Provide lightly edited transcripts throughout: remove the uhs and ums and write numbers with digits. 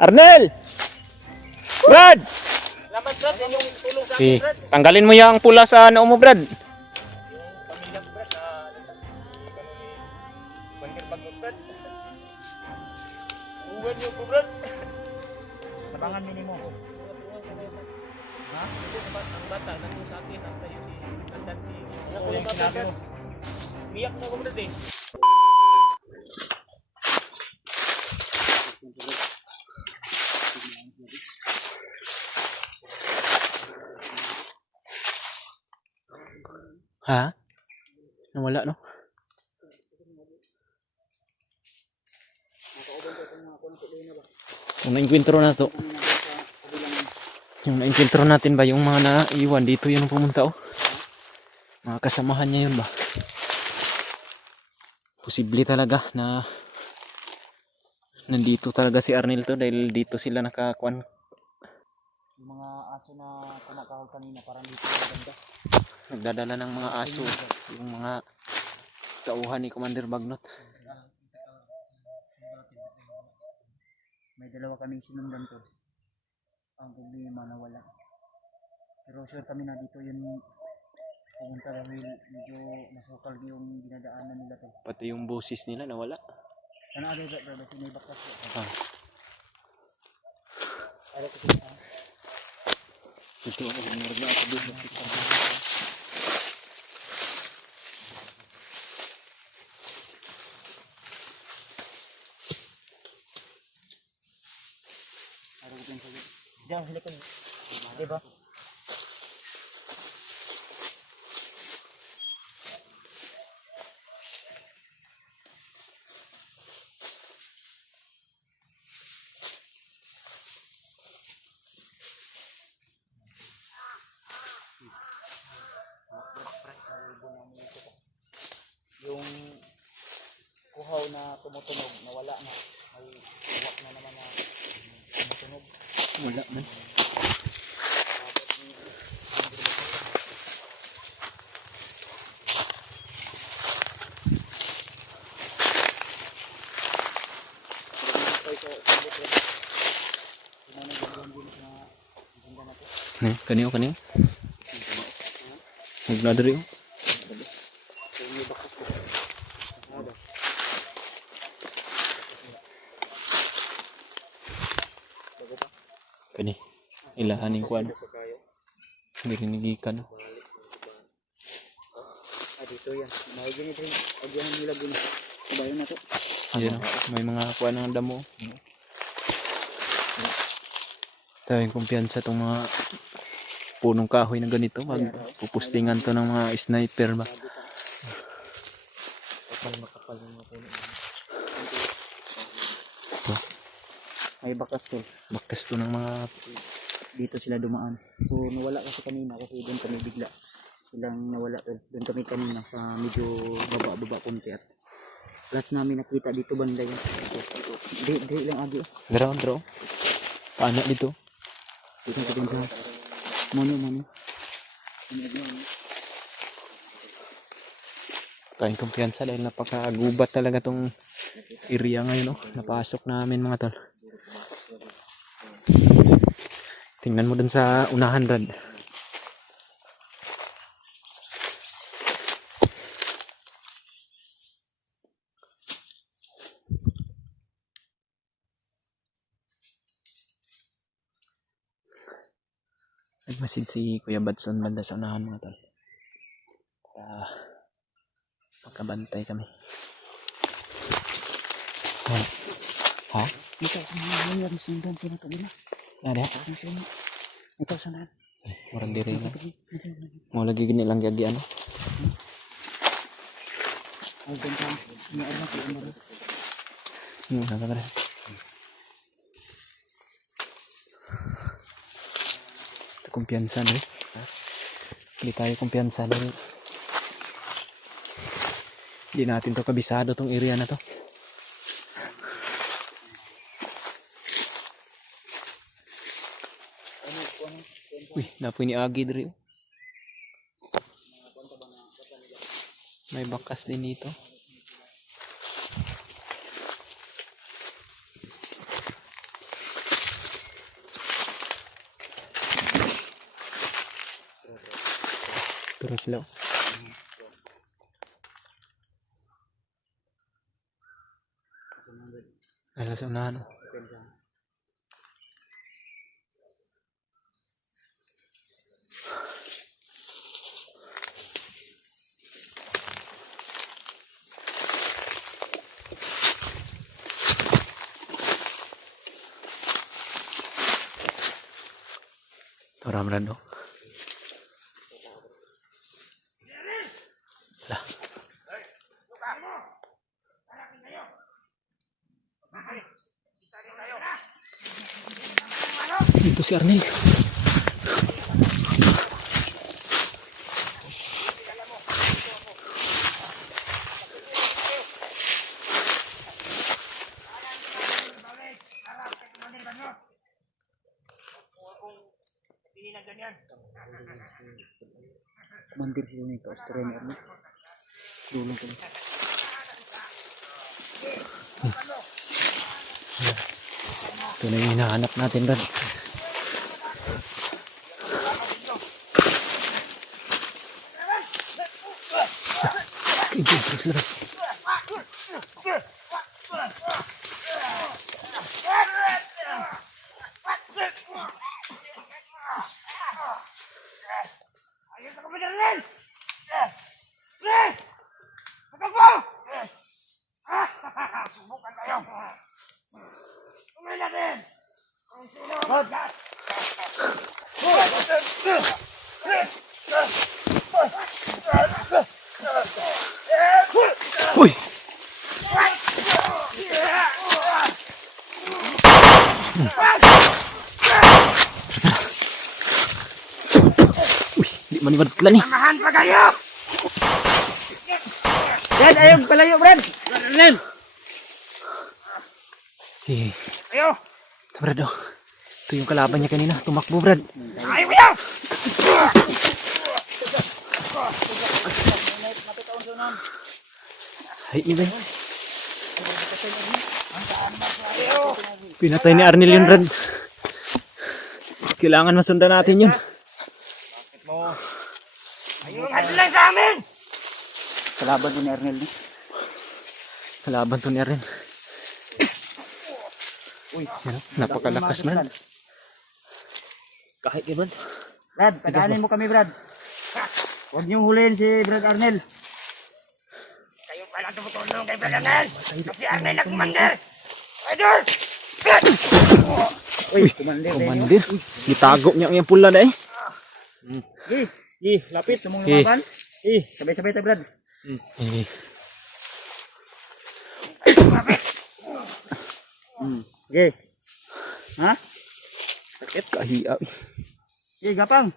Arnel! Brad! Salamat Brad, yan yung tulong sa akin Okay. Brad. Tanggalin mo yung pula sa noo mo, Brad. Yung pamilya ko Brad, Bandir Bagot Brad. Uwan niyo ko Brad. Sabangan minimo. Ha? Ang bata, nandun sa akin, hasta yun si Nandan si... Anak ko yung bata sinabi Brad. mo. Umiyak na ako Brad eh. Ha? Nawala, no? Yung na-encuentro na to. Yung na-encuentro natin ba, yung mga naiwan dito yun ang pumunta, oh. Mga kasamahan niya yun ba? Posible talaga na nandito talaga si Arnel to dahil dito sila nakakuan. Yung mga aso na kumakahol kanina parang dito sa ganda. Nagdadala ng mga aso yung mga tauhan ni Commander Bagnot. May dalawa kaming sinundan to. Ang problema nawala. Pero sure kami na dito yun pumunta dahil medyo masukal yung dinadaanan nila to. Pati yung boses nila nawala. Ano agad ba kasi may bakas po. Ah. Ano ko sila? Ito ako na ako dito. Ano ko sila? Diyan sila kan. Diba? Yung kuhaw na tumutunog, nawala na. May uwak na naman na tumutunog. Wala man. Nih, kaniyo. Magna diri. Kani. Ilahanin ko ano. Dirinigikan. Dito yan. May ganito rin. Agyahan nila din. Bayan na to. Ayan, may mga kuha ng damo. Tawing kumpiyansa itong mga punong kahoy na ganito. Magpupustingan to ng mga sniper ba. Makapal ng mga puno. May bakas to. Bakas to ng mga Dito sila dumaan. So nawala kasi kanina kasi doon kami bigla. Silang nawala to. Doon kami kanina sa medyo baba konti at last namin nakita dito banda yun. Di lang agi. draw. Paano dito? Dito sa banda. Mono. Tawing kumpiyansa dahil napakagubat talaga tong area ngayon. Napasok namin mga tol. Tingnan mo dun sa unahan, Brad. Nagmasid si Kuya Badson banda sa unahan mga tol. Para magkabantay kami. Ha? Ito sa mga yung sindan sila to nila. Ada? Ito sa nan. Murag diri lang. Mo lagi gini lang gyagi ano. Ay banda. Ni ano ko ano. Nagkakara. Ito kumpiyansa na. Hindi tayo kumpiyansa na. Hindi natin to kabisado tong area na to. Uy, napoy ni Agi diri. May bakas din dito. Turo sila. Alas unahan. Tara Brando. Lah. Itu si Arnel. Mandir sila nito, Australia mo. Dulong ko. Ito na yung hinahanap natin, Brad. Terus terus. Uy. Uy, di maniwad sila ni. Samahan pa kayo! Brad, ayun, palayo, Brad! Arnel! Eh, Ayo! Brad, oh. Ito yung kalaban niya kanina. Tumakbo, Brad. Ayaw kayo! Ay, iba. Pinatay ni Arnel yun, Brad. Kailangan masundan natin yun. Ayaw lang sa amin! Kalaban ko ni Arnel ni. Kalaban to ni Arnel. Uy, Yan, oh. Napakalakas, man. Kahit iba. Brad, tagaanin mo kami, Brad. Huwag niyong huliin si Brad Arnel. Kayo pala tumutulong kay Brad Arnel! Kasi Arnel na commander! Rider! Uy, kumandir. Komandir. Itago niya ang pula na eh. Lapit. Gusto mong Eh. lumaban? Sabay-sabay tayo, Brad. Eh, Okay. Ha? sakit kahiya. Okay, gapang.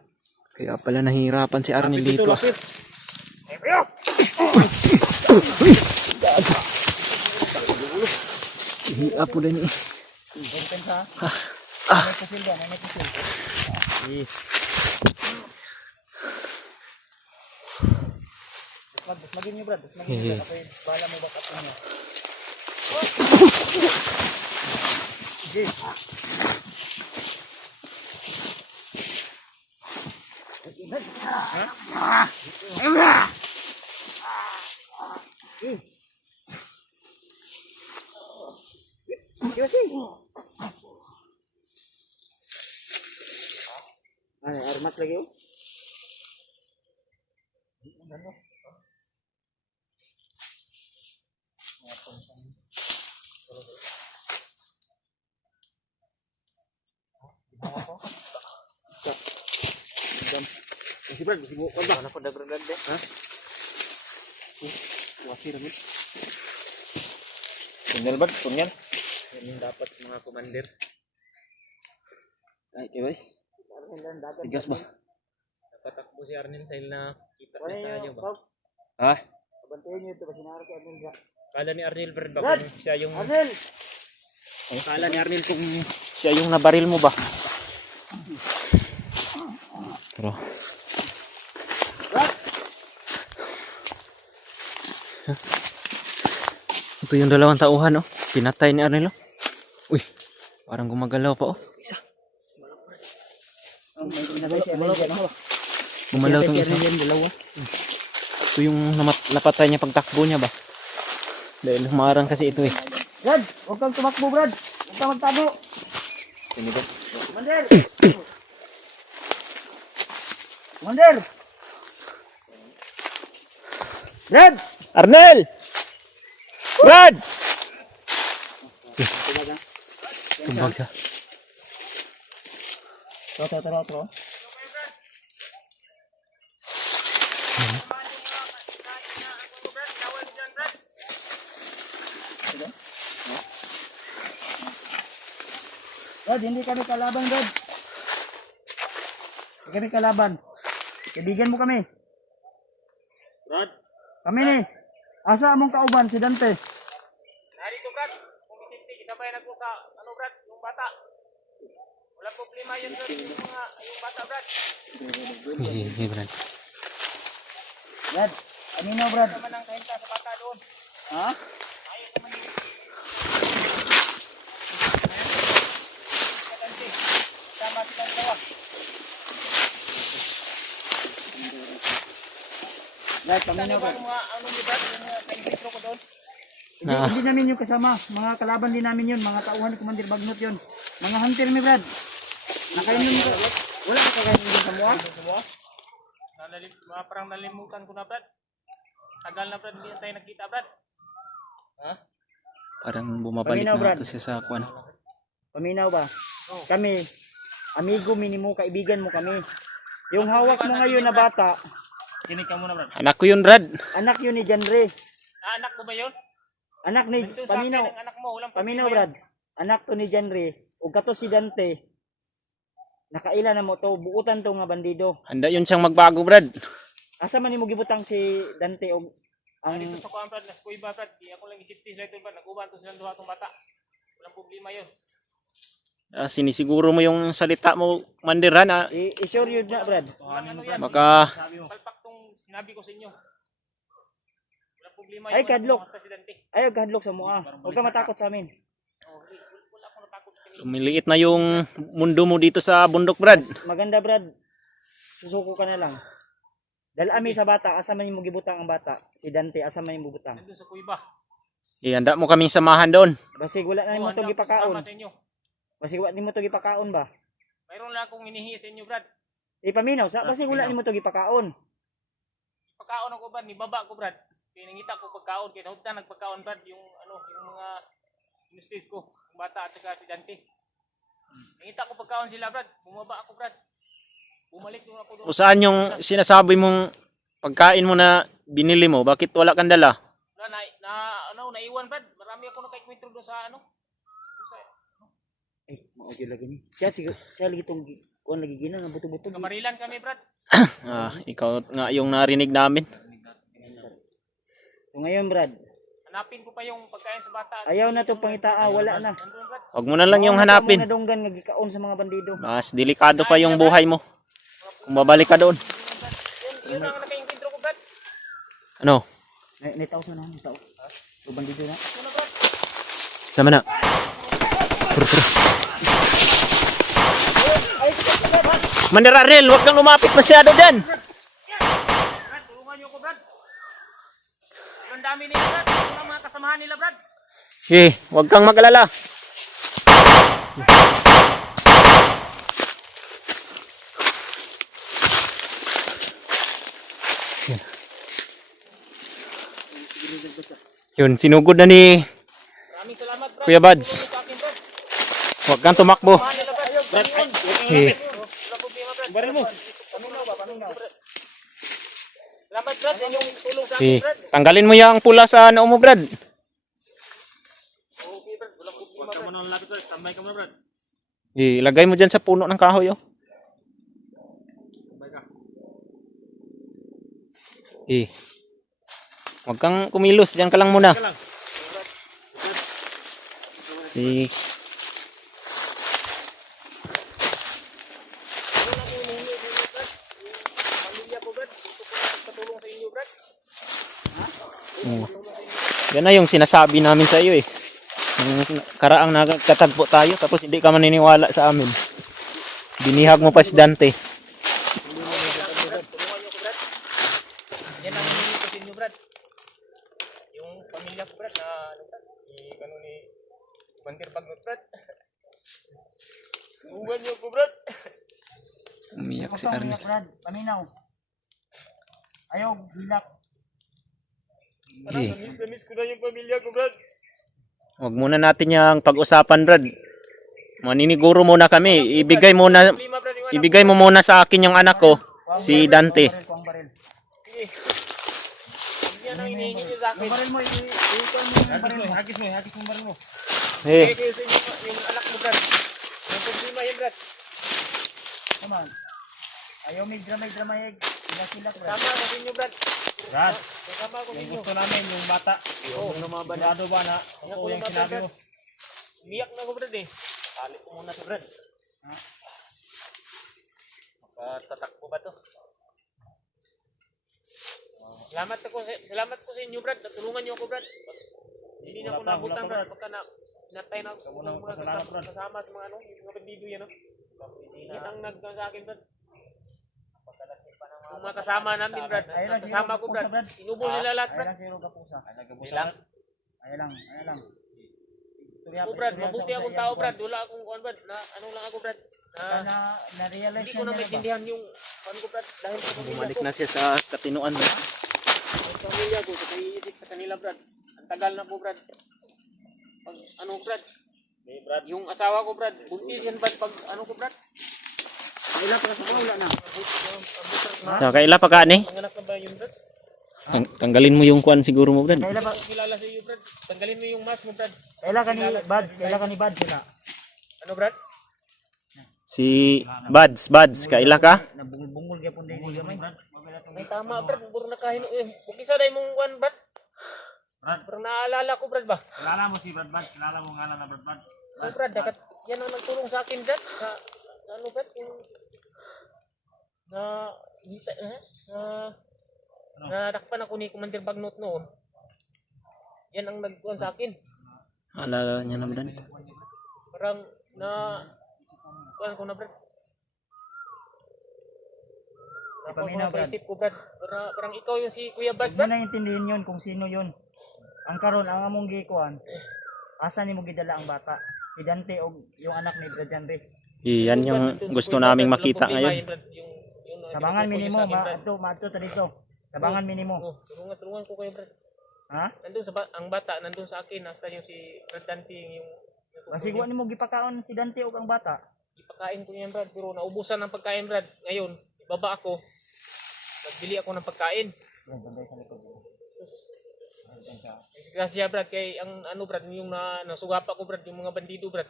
Kaya pala nahihirapan si Arnel dito. Ah. Ayaw kayo! Hiya po din eh. Magin niyo, Brad. Eh. Bala mo bakat niyo. Ay, armas lagi oh. Si Brad, si bukan ba? Ano pa dagragad eh? Ha? Wasir mo. Tunnel ba? Tunnel? Yan yung dapat mga commander. Ay, kaya tigas ba? Napatakbo si Arnel dahil na kita na tayo ba? Ha? Bantayan niyo ito kasi nakarap si Arnel. Kala ni Arnel Brad ba kung siya yung... Arnel! Kala ni Arnel kung siya yung nabaril mo ba? Pero... Ito yung dalawang tauhan, oh. Pinatay ni Arnel, oh. Uy, parang gumagalaw pa, oh. Isa. May pinatay si Arnel dyan, oh. Gumalaw Kaya tong kasi isa. ano yan, dalawa. Ito yung napatay niya pagtakbo niya ba? Dahil humarang kasi ito eh. Brad, huwag kang tumakbo, Brad. Huwag kang magtago. Commander! Commander! Brad! Arnel! Brad! Tumbag siya. Tro. Brad, hindi kami kalaban, Brad. Hindi kami kalaban. Kaibigan mo kami. Brad, Kami ni. Asa among kauban si Dante? narito Brad. Kung isinti, isabay na ko sa, ano Brad, yung bata. Wala problema yun Brad, yung bata Brad. Hey, Brad. Brad, kanino, Brad? Naman ang kahinta sa bata doon. Ha? Ayaw naman yung katante. Sama silang dalawa. Brad, kanino, Brad? Yung mga, ano ni Brad, yung kainitro ko doon. Hindi namin yung kasama. Mga kalaban din namin yun. Mga tauhan ni Commander Bagnot yun. Mga hunter mi, Brad. Nakainom mo. Wala ka kakainin din sa mua? Parang nalimutan ko na Brad. Tagal na Brad, hindi na tayo nagkita Brad. Ha? Parang bumabalik Paminaw, na Brad. ito siya sa kwan. Paminaw ba? Kami, amigo minimo, kaibigan mo kami. Yung hawak mo ngayon na bata, Kinig ka muna Brad. Anak ko yun, Brad. anak yun ni Janre. Ah, anak mo ba yun? Anak ni Nandun sa akin Paminaw. ang anak mo. Walang Paminaw, problema Brad. Anak to ni Janre. O kato si Dante. Nakaila na mo to. Buutan to nga bandido. Handa yun siyang magbago, Brad. Asa man nimo gibutang si Dante o ang Dito sa kuwan Brad, naskuiba Brad. Di ako lang isipti sila ito Brad. Nag-uban to silang duha tong bata. Walang problema yun. Sinisiguro mo yung salita mo, Mandiran. i-sure yun na, Brad. Walang ano yan. Baka Palpak tong sinabi ko sa inyo. Walang problema Ay, yun. kadlok. Walang presidente. Ayaw kahadlok sa mua. Huwag ka matakot sa amin. Oh, wala akong natakot sa kanila. lumiliit na yung mundo mo dito sa bundok, Brad. Maganda, Brad. Susuko ka na lang. Dahil ami sa bata, asa man mo gibutang ang bata? Si Dante, asa man mo gibutang? Nandun sa kuiba. Handa mo kaming samahan doon. Basig wala na mo to handa ako gipakaon. sasama sa inyo. Basig wala nimo to gipakaon ba? Mayroon lang akong hinihingi sa inyo Brad. Ipaminaw sa basig wala nimo to gipakaon. Pagkaon ako Brad, ni baba ko Brad. Pinangita ko pagkaon. Kaya nahuta nagpagkaon Brad. Yung ano, yung mga inustice ko. Yung bata at saka si Dante. Nangita ko pagkaon sila Brad. Bumaba ako Brad. Bumalik yung ako doon. O saan yung sinasabi mong pagkain mo na binili mo? Bakit wala kang dala? Naiwan Brad. Marami ako nakaikwentro doon sa ano. Doon sa Ay, maugil lagi ni. Siya lagi tong kuan lagi gina nga buto-buto. Kamarilan kami Brad. Ikaw nga yung narinig namin. So ngayon, Brad, Hanapin ko pa yung pagkain sa bata. ayaw na to pangitaa, wala na. Nandun Brad. Huwag mo na lang yung Mauna ka hanapin. muna donggan nga gikaon sa mga bandido. Mas delikado pa yung buhay mo. Kung babalik ka doon. Yun ang nakaikwentro ko Brad. Ano? May tao sa na, may tao. So bandido na. Ano Brad? Sama na. Mandararel, huwag kang lumapit masyado dyan. Brad, tulungan niyo ko Brad. Ang dami nila Brad. Ito ang mga kasamahan nila Brad. Huwag kang mag-alala. Yun, sinugod na ni Maraming salamat Brad. Kuya Buds. Sa akin Brad. Huwag kang tumakbo. Kasamahan nila Brad. Brad, Eh, walang problema Brad. Baril mo. Paminaw ba, paminaw. Salamat Brad sa inyong tulong sa akin Brad. tanggalin mo yung pula sa noo mo, Brad. Okay Brad, walang problema Brad. Huwag ka muna lapit Brad. Tambay ka muna Brad. Ilagay mo dyan sa puno ng kahoy, oh. Tambay ka. Huwag kang kumilos, dyan ka lang muna. Ka lang. Eh, Pamilya ko Brad. Gusto ko magpatulong sa inyo Brad. yan na yung sinasabi namin sa iyo, eh. Nung karaang nagkatagpo tayo, tapos hindi ka maniniwala sa amin. Binihag mo pa si Dante. Tulungan Yan ang hinihingi ko sa inyo, Brad. Yung pamilya ko, Brad, na ano, Brad, ni Commander Bagnot, Brad. Tulungan niyo ko, Brad. Umiyak si Ikaw, Arnel. Brad, paminaw. Ayaw, hilak. Eh, Namiss ko na yung pamilya ko, Brad. wag muna natin yung pag-usapan, Brad. Maniniguro muna kami. Lima, Brad, yung anak Ibigay mo muna sa akin yung anak ko, si Dante. Kuang baril. Sige. Yan ang hinihingi niyo sa akin. Yung baril mo, ikuan mo yung baril mo. Hagis mo yung baril mo. Eh, Kaya sa inyo, yung anak mo, Brad. Yung problema yun, Brad. Come on. Ayaw may drama yeg. Sila, Brad. Kasama ako sa inyo, Brad. Brad, Kasama ako sa yung inyo. gusto namin yung bata. Oo. Yung lumabado ba na Yan ako ko yung yung sinabi Brad. mo. Biyak na ako, Brad, eh. Kali ko muna sa Brad. Makatatakbo ba to? Salamat ko sa inyo, Brad. Natulungan niyo ako, Brad. Hindi na ako Wala pa, nabutan, wala pa, Brad. Pagka natay na ako sa Unang mga pasalamat, Brad. kasama sa mga ano, yung mga bandido yan, no? Yan ang nagkang sa akin, Brad. Yung mga kasama namin, Brad. Ayun lang, Kasama ko, sino Brad. Brad? Inubo nila lahat, Ayaw Brad. lang si Kapusa. Hindi lang. Ayaw lang. Ako, Brad. Mabuti akong tao, Brad. Wala akong kuhan, Brad. Na, ano lang ako, Brad. Na, Na-realize hindi ko na niya ba? maintindihan yung kuhan ko, Brad. Dahil sa pamilya bumalik ko. na siya sa katinuan. Ang pamilya ko, sa iisip sa kanila, Brad. Ang tagal na po, Brad. Pag, ano, Brad? Brad. Yung asawa ko, Brad. Buntis yan, Brad. Pag, ano ko, Brad? Wala pa sa wala na. So, kaila pa ka ni? Manganak na ba yun, Brad? Tanggalin mo yung kuan siguro mo, Brad. Kaila ba? Ako kilala sa iyo, Brad. Tanggalin mo yung mask mo, Brad. Kaila ka ni Buds na. Ano, Brad? Si Buds, kaila ka? Nabungol-bungol gyapon din ni gamay. Ay, tama, Brad. Puro nakahino. Kung isa dahil mong kuhan, Brad. Parang naalala ko, Brad ba? Kilala mo si Brad Brad. Kilala mo nga na Brad Brad. Oh, Brad, dapat yan ang nagtulong sa akin, Brad. Sa ano, Brad? Yung nadakpan ako ni Commander Bagnot noon. Yan ang nagkuhan sa akin. Alala niya na, Brad. Parang kuhan ko na, Brad. Paminaw, Sa Brad. isip ko, Brad. Parang ikaw yung si Kuya Buds, Hindi Brad. na intindihin yun kung sino yun. Ang karon ang among gikuan. Asa ni mo gidala ang bata? Si Dante o yung anak ni Brad Janre. Yan yung gusto naming makita ngayon. Tabangan minimo maadto ta dito. Tabangan minimo. Tulungan ko kayo, Brad. Ha? Nandun ang bata, nandun sa akin. Nasta yung si Brad Dante, yung Basig wa nimo gipakaon si Dante o ang bata. ipakain ko yan, Brad. Pero naubusan ng pagkain, Brad. Ngayon, ibaba ako. Nagbili ako ng pagkain. Disgrasya, Brad. Kay ang ano, Brad, yung nasugapa ko, Brad, yung mga bandido, Brad.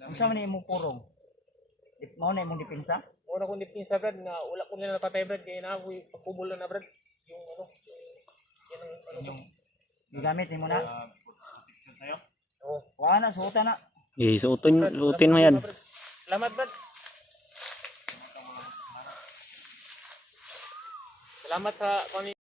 Unsa man imong purong? Mao na imong dipinsa? Una kong dipinsa, Brad, na wala ko nila napatay, Brad. Kaya naaboy, pagkubol na, Brad. Yung ano, yan ang ano. Yung Gigamit nimo na. protection sa'yo. Oh, Wa na suotan na. Suotin mo yan. salamat, Brad. Salamat sa